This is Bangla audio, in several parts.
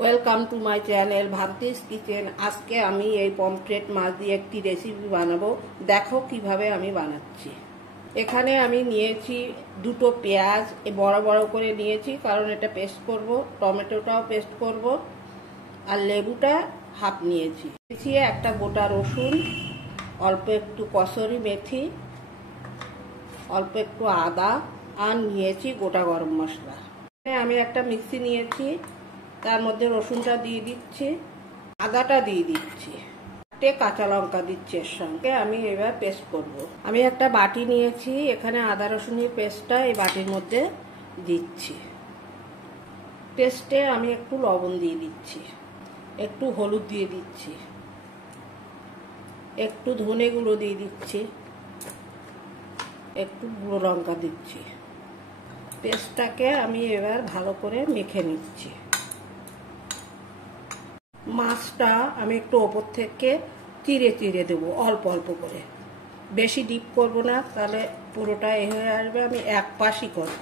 Welcome to my channel Bharati's kitchen. আজকে আমি এই পমফ্রেট মাছ দিয়ে একটি রেসিপি বানাবো। দেখো কিভাবে আমি বানাচ্ছি। এখানে আমি নিয়েছি দুটো পেঁয়াজ, বড় বড় করে নিয়েছি কারণ এটা পেস্ট করব। টমেটোটাও পেস্ট করব। আর লেবুটা হাফ নিয়েছি। একটা গোটা রসুন, অল্প একটু কসুরি মেথি, অল্প একটু আদা, আর নিয়েছি গোটা গরম মশলা। আমি একটা মিক্সি নিয়েছি, তার মধ্যে রসুনটা দিয়ে দিচ্ছি, আদাটা দিয়ে দিচ্ছি, কাঁচা লঙ্কা দিচ্ছি এর সঙ্গে। আমি এবার পেস্ট করব। আমি একটা বাটি নিয়েছি, এখানে আদা রসুনের পেস্টটা এই বাটির মধ্যে দিচ্ছি। পেস্টে আমি একটু লবণ দিয়ে দিচ্ছি, একটু হলুদ দিয়ে দিচ্ছি, একটু ধনে গুঁড়ো দিয়ে দিচ্ছি, একটু গুঁড়ো লঙ্কা দিচ্ছি। পেস্টটাকে আমি এবার ভালো করে মেখে নিচ্ছি। মাছটা আমি একটু ওপর থেকে চিড়ে চিড়ে দেবো অল্প অল্প করে, বেশি ডিপ করব না, তাহলে পুরোটা হয়ে আসবে। আমি এক পাশই করব।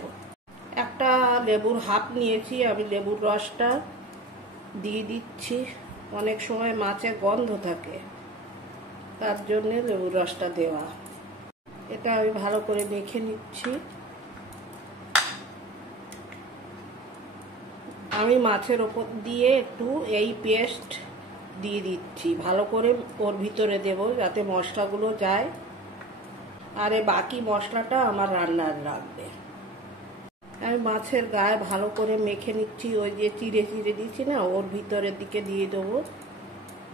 একটা লেবুর হাফ নিয়েছি, আমি লেবুর রসটা দিয়ে দিচ্ছি। অনেক সময় মাছে গন্ধ থাকে, তার জন্যে লেবুর রসটা দেওয়া। এটা আমি ভালো করে মেখে নিচ্ছি। আমি মাছের ওপর দিয়ে একটু এই পেস্ট দিয়ে দিচ্ছি, ভালো করে ওর ভিতরে দেব যাতে মশলাগুলো যায়। আর এই বাকি মশলাটা আমার রান্নার লাগবে। আমি মাছের গায়ে ভালো করে মেখে নিচ্ছি। ওই যে চিড়ে চিড়ে দিচ্ছি না, ওর ভিতরের দিকে দিয়ে দেবো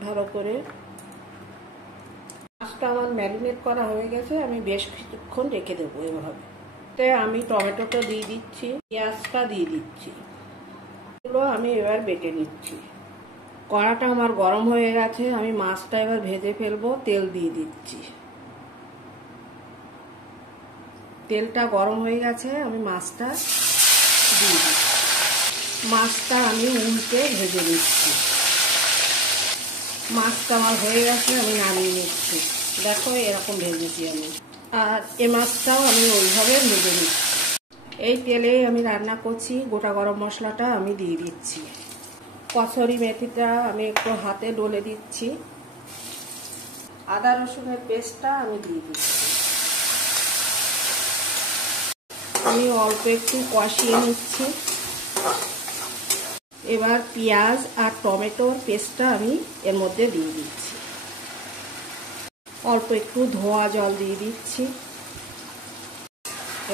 ভালো করে। মাছটা আমার ম্যারিনেট করা হয়ে গেছে, আমি বেশ কিছুক্ষণ রেখে দেবো এভাবে। তাই আমি টমেটোটা দিয়ে দিচ্ছি, পেঁয়াজটা দিয়ে দিচ্ছি, আমি এবার বেটে নিচ্ছি। কড়াটা আমার গরম হয়ে গেছে, আমি মাছটা এবার ভেজে ফেলবো। তেল দিয়ে দিচ্ছি, তেলটা গরম হয়ে গেছে, আমি মাছটা দিয়ে দিচ্ছি। মাছটা আমি উল্টে ভেজে নিচ্ছি। মাছটা আমার হয়ে গেছে, আমি নামিয়ে নিচ্ছি। দেখো এরকম ভেজেছি আমি। আর এ মাছটাও আমি ওইভাবে ভেজে নিচ্ছি। এই তেলেই আমি রান্না করছি। গোটা গরম মশলাটা আমি দিয়ে দিচ্ছি, কসুরি মেথিটা আমি একটু হাতে ডলে দিচ্ছি, আদা রসুনের পেস্টটা আমি দিয়ে দিচ্ছি। আমি অল্প একটু কষিয়ে নিচ্ছি। এবার পেঁয়াজ আর টমেটোর পেস্টটা আমি এর মধ্যে দিয়ে দিচ্ছি। অল্প একটু ধোয়া জল দিয়ে দিচ্ছি।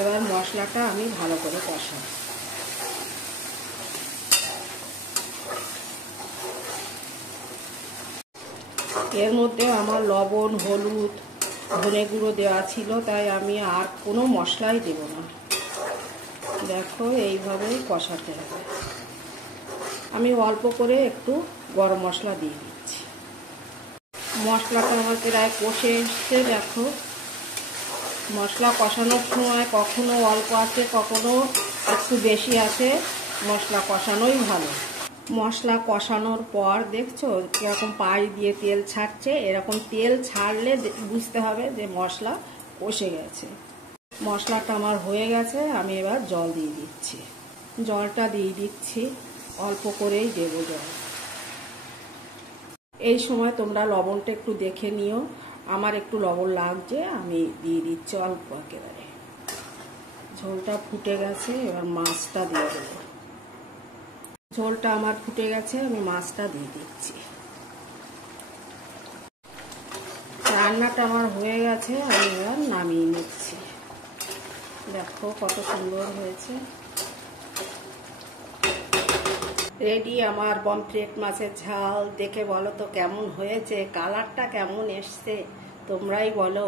এবার মশলাটা আমি ভালো করে কষাই। এর মধ্যে আমার লবণ, হলুদ, ধনে গুঁড়ো দেওয়া ছিল, তাই আমি আর কোনো মশলাই দেব না। দেখো এইভাবেই কষাতে হবে। আমি অল্প করে একটু গরম মশলা দিয়ে দিচ্ছি। মশলাটা আমার প্রায় কষে এসছে। দেখো মশলা কষানোর সময় কখনো অল্প আছে, কখনো একটু বেশি আছে। মশলা কষানোই ভালো। মশলা কষানোর পর দেখছো কিরকম পাশ দিয়ে তেল ছাড়ছে। এরকম তেল ছাড়লে বুঝতে হবে যে মশলা কষে গেছে। মশলাটা আমার হয়ে গেছে, আমি এবার জল দিয়ে দিচ্ছি। জলটা দিয়ে দিচ্ছি, অল্প করেই দেবো জল। এই সময় তোমরা লবণটা একটু দেখে নিও। আমার একটু লবণ লাগছে, আমি দিয়ে দিচ্ছি অল্প একেবারে। ঝোলটা ফুটে গেছে, এবার মাছটা দিয়ে দেবো। ঝোলটা আমার ফুটে গেছে, আমি মাছটা দিয়ে দিচ্ছি। রান্নাটা আমার হয়ে গেছে, আমি এবার নামিয়ে নিচ্ছি। দেখো কত সুন্দর হয়েছে। রেডি আমার পমফ্রেট মাছের ঝাল। দেখে বলো তো কেমন হয়েছে, কালারটা কেমন এসছে, তোমরাই বলো।